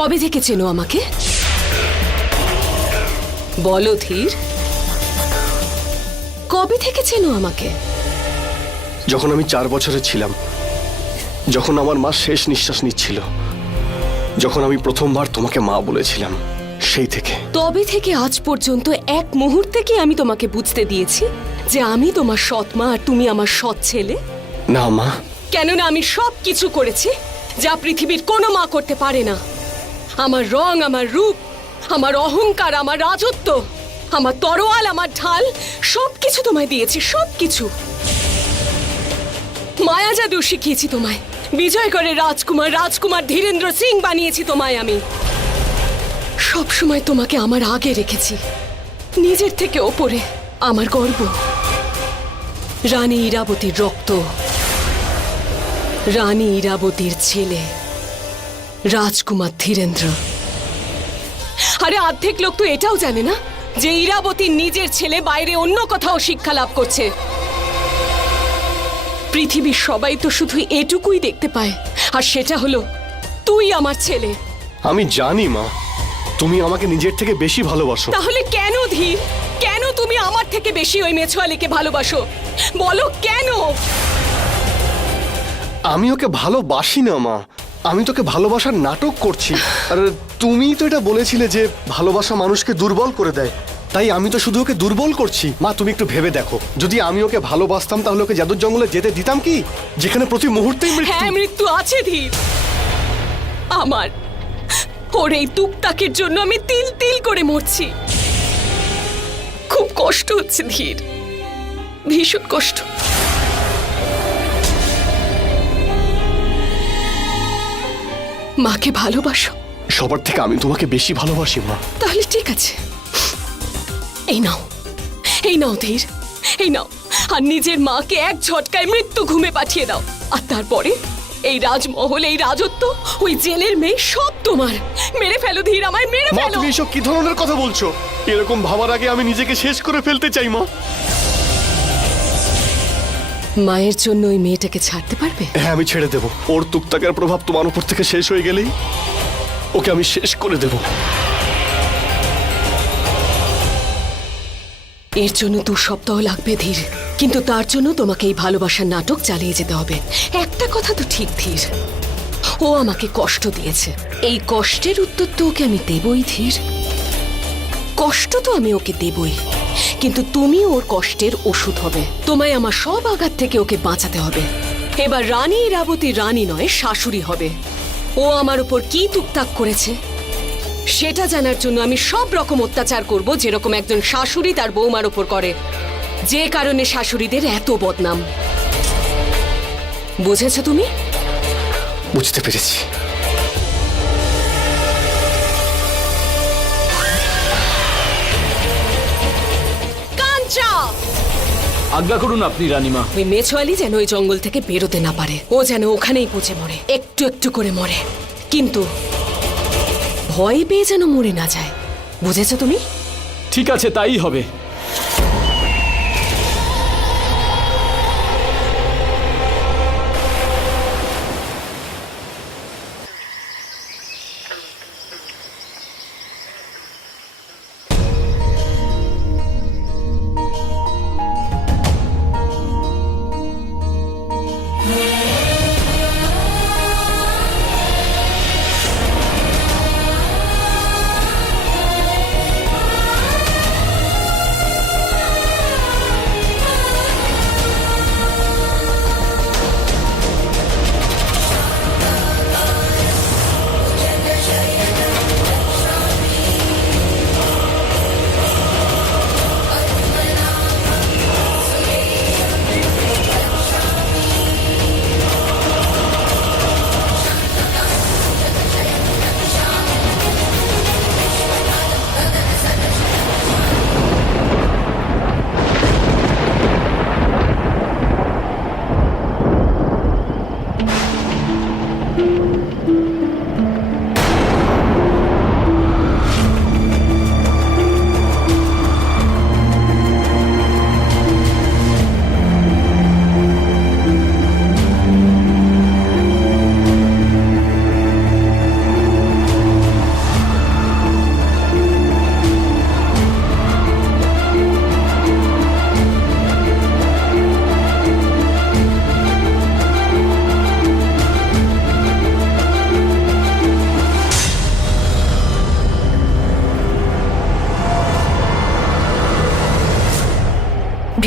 কবে থেকে চেনো আমাকে? বলো ধীর, কবে থেকে চেনো আমাকে? যখন আমি 4 বছরের ছিলাম, যখন আমার মা শেষ নিঃশ্বাস নিচ্ছিল, যখন আমি প্রথমবার তোমাকে মা বলেছিলাম, সেই থেকে। তবে থেকে আজ পর্যন্ত এক মুহূর্তে কি আমি তোমাকে বুঝতে দিয়েছি যে আমি তোমার সৎ মা আর তুমি আমার সৎ ছেলে? না মা। কেননা আমি সব কিছু করেছি যা পৃথিবীর কোনো মা করতে পারে না। আমার রং, আমার রূপ, আমার অহংকার, আমার রাজত্ব, আমার তরোয়াল, আমার ঢাল, সবকিছু তোমায় দিয়েছি, সবকিছু। মায়া জাদু শিখিয়েছি তোমায়, বিজয়গড়ের রাজকুমার ধীরেন্দ্র সিং বানিয়েছি তোমায় আমি। সব সময় তোমাকে আমার আগে রেখেছি, নিজের থেকে ওপরে। আমার গর্ব রানী ইরাবতীর রক্ত, রানী ইরাবতীর ছেলে রাজকুমার ধীরেন্দ্র। আরে অর্ধেক লোক তো এটাও জানে না যে ইরাবতীর নিজের ছেলে বাইরে অন্য কোথাও শিক্ষা লাভ করছে। পৃথিবীর সবাই তো শুধু এটুকুই দেখতে পায়, আর সেটা হলো তুই আমার ছেলে। আমি জানি মা, তুমি আমাকে নিজের থেকে বেশি ভালোবাসো। তাহলে কেন ধীর, কেন তুমি আমার থেকে বেশি ওই মেছোয়ালিকে ভালোবাসো? বলো কেন? আমি ওকে ভালোবাসি না মা, আমি তোকে ভালোবাসার নাটক করছি। আর তুমি তো এটা বলেছিলে যে ভালোবাসা মানুষকে দুর্বল করে দেয়, তাই আমি তো শুধু ওকে দুর্বল করছি। মা তুমি একটু ভেবে দেখো, যদি আমি ওকে ভালোবাসতাম তাহলে ওকে জাদুর জঙ্গলে যেতে দিতাম কি, যেখানে প্রতি মুহূর্তেই মৃত্যু? হ্যাঁ, মৃত্যু আছে ধীর। আমার ওর এই তুকতাকের জন্য আমি তিল তিল করে মরছি। খুব কষ্ট হচ্ছে ধীর, ভীষণ কষ্ট। মাকে ভালোবাসো? সবার থেকে আমি তোমাকে বেশি ভালোবাসি মা। তাহলে ঠিক আছে, এই নাও, এই নাও ধীর, এই নাও। আর নিজের মাকে এক ঝটকায় মৃত্যু ঘুমে পাঠিয়ে দাও। আর তারপরে এই রাজমহল, এই রাজত্ব, ওই জেলের মেয়ে সব তোমার। মেরে ফেলো ধীর, আমায় মেরে মা ফেলো। তুমি এসব কি ধরনের কথা বলছো? এরকম ভাবার আগে আমি নিজেকে শেষ করে ফেলতে চাই মা। মায়ের জন্য ওই মেয়েটাকে ছাড়তে পারবে? হ্যাঁ, আমি ছেড়ে দেব। ওর তুকতাকের প্রভাব তোমার উপর থেকে শেষ হয়ে গেলেই ওকে আমি শেষ করে দেব। এর জন্য 2 সপ্তাহ লাগবে ধীর, কিন্তু তার জন্য তোমাকে এই ভালোবাসার নাটক চালিয়ে যেতে হবে। একটা কথা তো ঠিক ধীর, ও আমাকে কষ্ট দিয়েছে, এই কষ্টের উত্তর তো ওকে আমি দেবই ধীর। কষ্ট তো আমি ওকে দেবই, কিন্তু তুমি ওর কষ্টের ওষুধ হবে। তোমায় আমার সব আঘাত থেকে ওকে বাঁচাতে হবে। এবার রানী ইরাবতী রানী নয়, শাশুড়ি হবে। ও আমার উপর কি তুকতাক করেছে সেটা জানার জন্য আমি সব রকম অত্যাচার করব, যেরকম একজন শাশুড়ি তার বৌমার উপর করে, যে কারণে শাশুড়িদের এত বদনাম। বুঝেছো তুমি? বুঝতে পেরেছি। কাঞ্চা, আজ্ঞা করুন আপনি রানীমা। ওই মেছোয়ালি যেন ওই জঙ্গল থেকে বেরোতে না পারে, ও যেন ওখানেই পচে মরে, একটু একটু করে মরে, কিন্তু ভয় পেয়ে যেন মরে না যায়। বুঝেছো তুমি? ঠিক আছে, তাই হবে।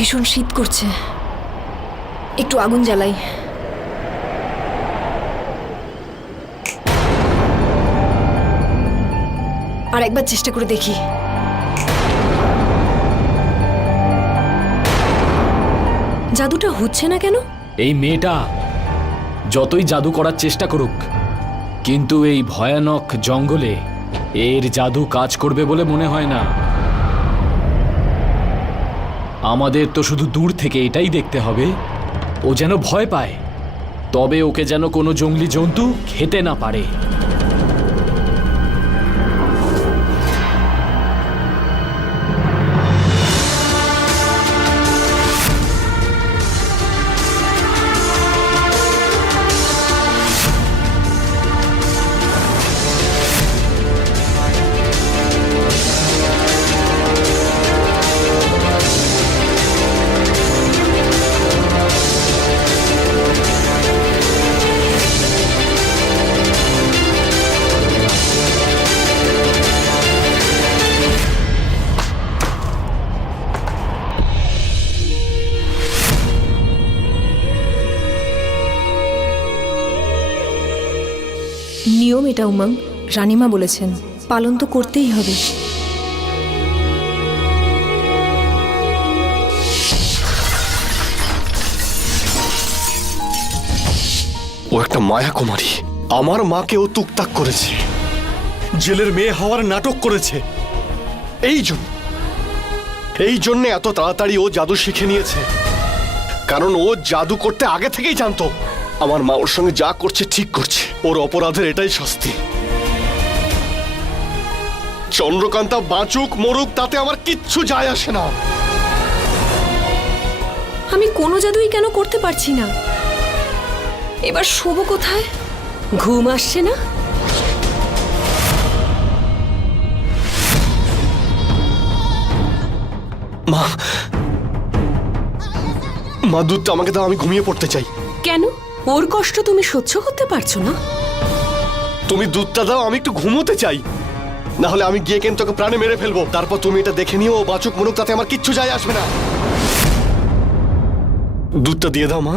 ভীষণ শীত করছে, একটু আগুন জ্বালাই। আর একবার চেষ্টা করে দেখি। জাদুটা হচ্ছে না কেন? এই মেয়েটা যতই জাদু করার চেষ্টা করুক, কিন্তু এই ভয়ানক জঙ্গলে এর জাদু কাজ করবে বলে মনে হয় না। আমাদের তো শুধু দূর থেকে এটাই দেখতে হবে ও যেন ভয় পায়, তবে ওকে যেন কোনো জঙ্গলি জন্তু খেতে না পারে। নিয়ম এটা উমাং, রানীমা বলেছেন, পালন তো করতেই হবে। ও একটা মায়া কুমারী। আমার মাকে ও তুকতাক করেছে, জেলের মেয়ে হওয়ার নাটক করেছে। এই জন্য এত তাড়াতাড়ি ও জাদু শিখে নিয়েছে, কারণ ও জাদু করতে আগে থেকেই জানতো আমার মা ওর সঙ্গে যা করছে ঠিক করছে। ওর অপরাধের এটাই শাস্তি। চন্দ্রকান্তা বাঁচুক মরুক তাতে আমার কিচ্ছু যায় আসে না। আমি কোনো জাদুই কেন করতে পারছি না? এবার শোবো কোথায়? ঘুম আসছে না? মা মা দুধটা আমাকে দাও, আমি ঘুমিয়ে পড়তে চাই। কেন? ওর কষ্ট তুমি সহ্য করতে পারছো না? তুমি দুধটা দাও, আমি একটু ঘুমোতে চাই। না হলে আমি গিয়ে কেন তোকে প্রাণে মেরে ফেলবো। তারপর তুমি এটা দেখে নিও, ও বাঁচুক মরুক তাতে আমার কিচ্ছু যায় আসবে না। দুধটা দিয়ে দাও মা।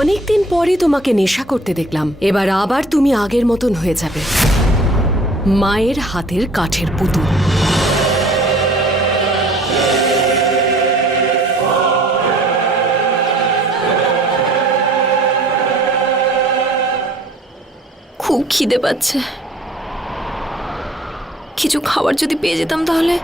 অনেকদিন পরে তোমাকে নেশা করতে দেখলাম, এবার আবার তুমি আগের মতন হয়ে যাবে, মায়ের হাতের কাঠের পুতুল। খুব খিদে পাচ্ছে, কিছু খাবার যদি পেয়ে যেতাম তাহলে।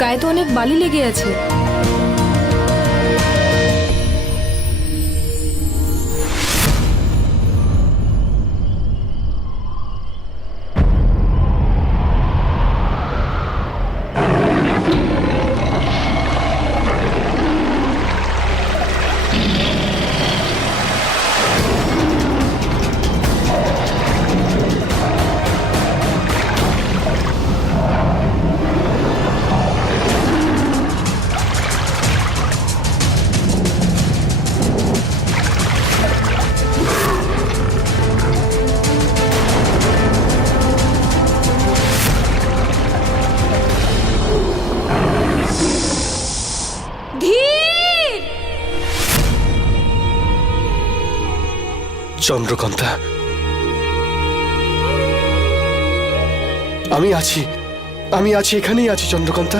গায়ে তো অনেক বালি লেগে আছে। চন্দ্রকান্তা, আমি আছি, এখানেই আছি চন্দ্রকান্তা।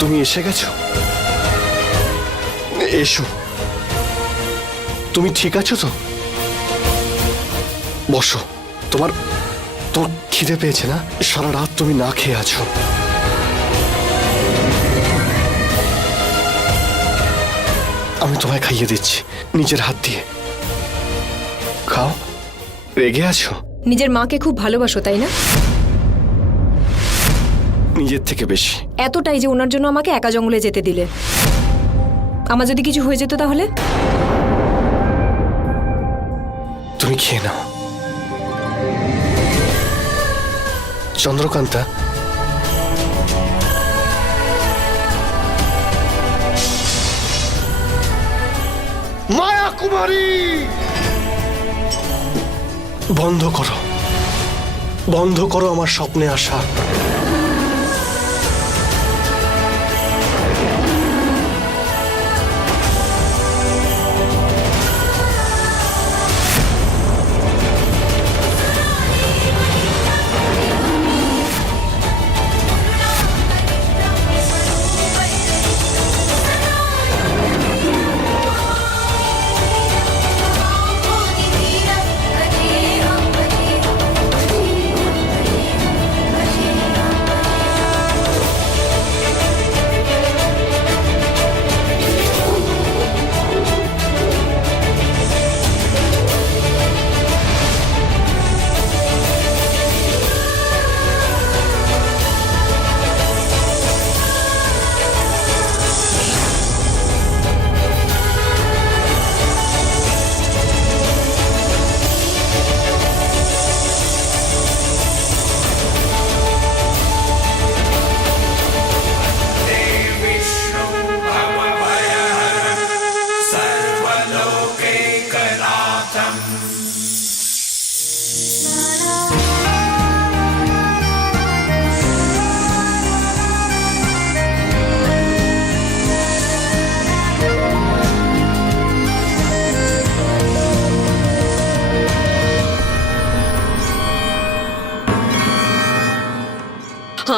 তুমি এসে গেছো? এসো। তুমি ঠিক আছো তো? বসো। তোমার খিদে পেয়েছে না? সারা রাত তুমি না খেয়ে আছো। আমি তোমায় খাইয়ে দিচ্ছি নিজের হাত দিয়ে। খাও। রেগে আছো? নিজের মাকে খুব ভালোবাসো তাই না? নিজের থেকে বেশি। এতটাই যে ওনার জন্য আমাকে একা জঙ্গলে যেতে দিলে। আমার যদি কিছু হয়ে যেত তাহলে? তুমি খেয়ে নাও। চন্দ্রকান্তা, মায়া কুমারী, বন্ধ করো আমার স্বপ্নে আসা।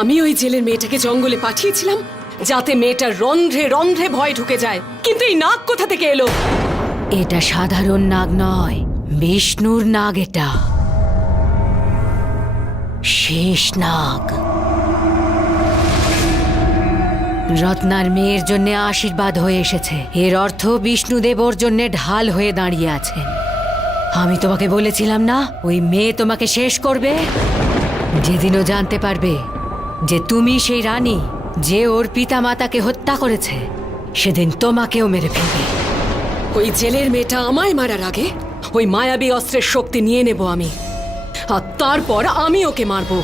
আমি ওই জেলের মেয়েটাকে জঙ্গলে পাঠিয়েছিলাম যাতে মেয়েটার রন্ধ্রে রন্ধ্রে ভয় ঢুকে যায়, কিন্তু এই নাগ কোথা থেকে এলো? এটা সাধারণ নাগ নয়, বিষ্ণুর নাগ। এটা শেষ নাগ। রত্নার মেয়ের জন্য আশীর্বাদ হয়ে এসেছে। এর অর্থ বিষ্ণুদেব ওর জন্য ঢাল হয়ে দাঁড়িয়ে আছেন। আমি তোমাকে বলেছিলাম না, ওই মেয়ে তোমাকে শেষ করবে। যেদিনও জানতে পারবে যে তুমি সেই রানী যে ওর পিতা মাতাকে হত্যা করেছে, সেদিন তোমাকেও মেরে ফেলবে। ওই জেলের মেয়েটা আমায় মারার আগে ওই মায়াবী অস্ত্রের শক্তি নিয়ে নেব আমি, আর তারপর আমি ওকে মারবো।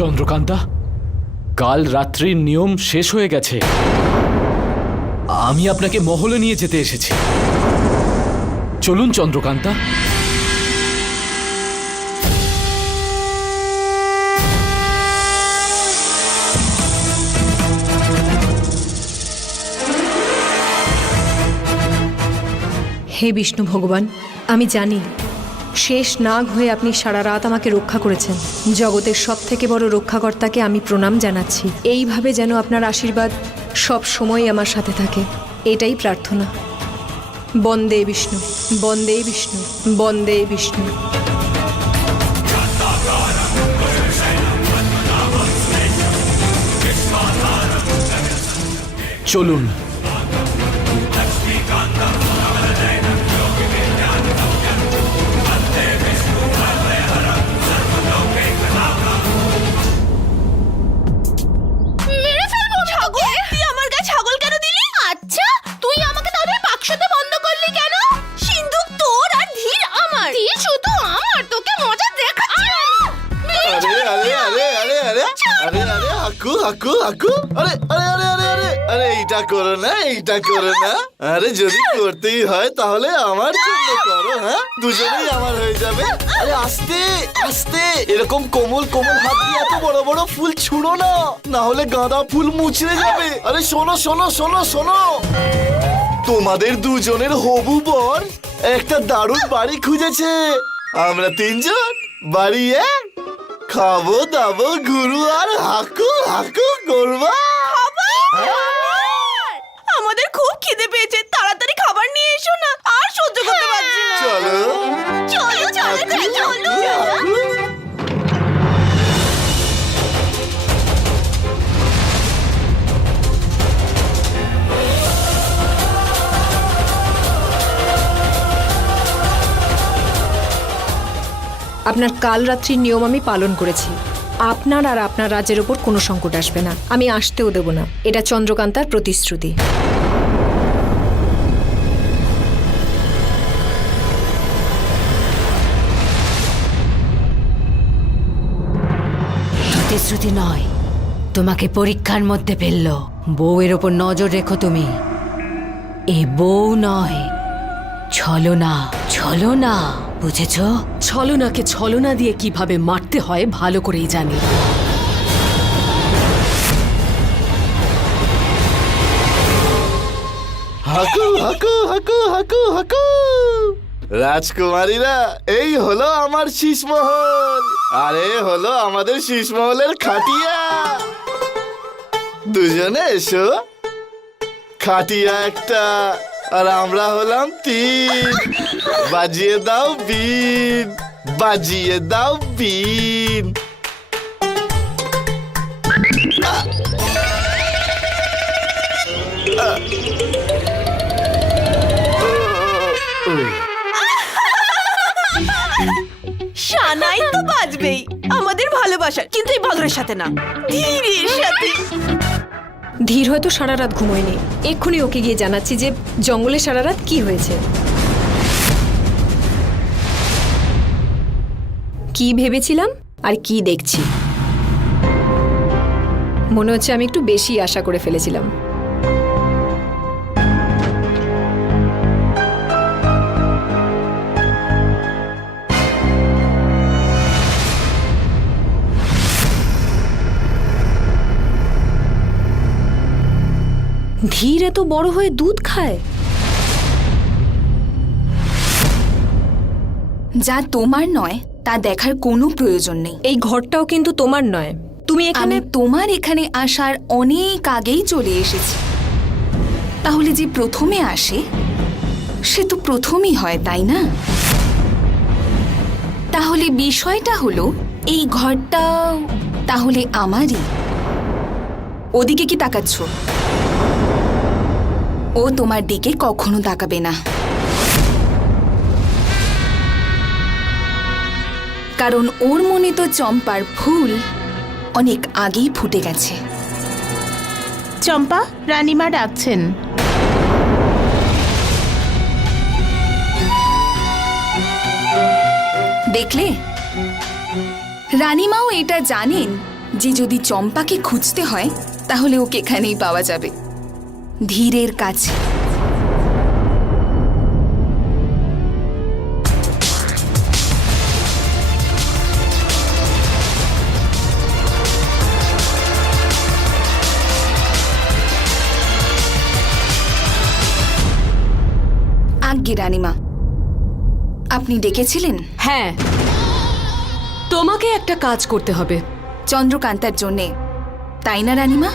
চন্দ্রকান্তা, কাল রাত্রির নিয়ম শেষ হয়ে গেছে। আমি আপনাকে মহলে নিয়ে যেতে এসেছি। চলুন চন্দ্রকান্তা। হে বিষ্ণু ভগবান, আমি জানি শেষ নাগ হয়ে আপনি সারা রাত আমাকে রক্ষা করেছেন। জগতের সব থেকে বড় রক্ষাকর্তাকে আমি প্রণাম জানাচ্ছি। এইভাবে যেন আপনার আশীর্বাদ সব সময় আমার সাথে থাকে, এটাই প্রার্থনা। বন্দে বিষ্ণু, বন্দে বিষ্ণু, বন্দে বিষ্ণু। চলুন। আরে আরে হাকু হাকু হাকু আরে আরে আরে আরে আরে আরে এইটা করো না, এইটা করো না। আরে যদি করতেই হয় তাহলে আমার জন্য করো, হ্যাঁ দুজনেই আমার হয়ে যাবে। আরে আস্তে আস্তে, এরকম কোমল কোমল হাত দিয়ে এত বড় বড় ফুল ছুঁড়ো না, না হলে গাঁদা ফুল মুচড়ে যাবে। আরে শোনো শোনো শোনো শোনো, তোমাদের দুজনের হবু বর একটা দারুণ বাড়ি খুঁজেছে। আমরা তিনজন বাড়ি খাবো দাবো ঘুরু আর হাকু হাকু করবা। আমাদের খুব খিদে পেয়েছে, তাড়াতাড়ি খাবার নিয়ে এসো না, আর সহ্য করতে পারছি না। চলো চলো চলো চলো হাকু। আপনার কাল রাত্রির নিয়ম আমি পালন করেছি। আপনার আর আপনার রাজ্যের ওপর কোনো সংকট আসবে না, আমি আসতেও দেব না। এটা চন্দ্রকান্তার প্রতিশ্রুতি। প্রতিশ্রুতি নয়, তোমাকে পরীক্ষার মধ্যে ফেললো। বউয়ের ওপর নজর রেখো তুমি। এ বউ নয়, ছলনা, ছলনা, বুঝেছো? ছলনাকে ছলনা দিয়ে কিভাবে মারতে হয় ভালো করেই জানি। হাকু হাকু হাকু হাকু হাকু। রাজকুমারীরা, এই হলো আমার শীষমহল, আরে হলো আমাদের শীষমহলের খাটিয়া। দুজনে এসো। খাটিয়া একটা আর আমরা হলাম তিন। বাজিয়ে দাও বিন, বাজিয়ে দাও বিন। সানাই তো বাজবেই আমাদের ভালোবাসার, কিন্তু এই বাদরের সাথে না, ধীরের সাথে। ধীর হয়তো সারা রাত ঘুমোয়নি, এক্ষুনি ওকে গিয়ে জানাচ্ছি যে জঙ্গলে সারা রাত কি হয়েছে। কি ভেবেছিলাম আর কি দেখছি, মনে হচ্ছে আমি একটু বেশি আশা করে ফেলেছিলাম। ধীর এত বড় হয়ে দুধ খায়? যা তোমার নয় তা দেখার কোনো প্রয়োজন নেই। এই ঘরটাও কিন্তু তোমার নয়, তুমি এখানে। আমি তোমার এখানে আসার অনেক আগেই চলে এসেছি। তাহলে যে প্রথমে আসে সে তো প্রথমই হয়, তাই না? তাহলে বিষয়টা হলো এই ঘরটা তাহলে আমারই। ওদিকে কি তাকাচ্ছ? ও তোমার দিকে কখনো তাকাবে না, কারণ ওর মনে তো চম্পার ফুল অনেক আগেই ফুটে গেছে। চম্পা, রানীমা ডাকছেন। দেখলে, রানীমাও এটা জানেন যে যদি চম্পাকে খুঁজতে হয় তাহলে ওকে এখানেই পাওয়া যাবে, ধীরের কাছে। আজ্ঞে রানীমা, আপনি ডেকেছিলেন? হ্যাঁ, তোমাকে একটা কাজ করতে হবে। চন্দ্রকান্তার জন্যে, তাই না রানীমা?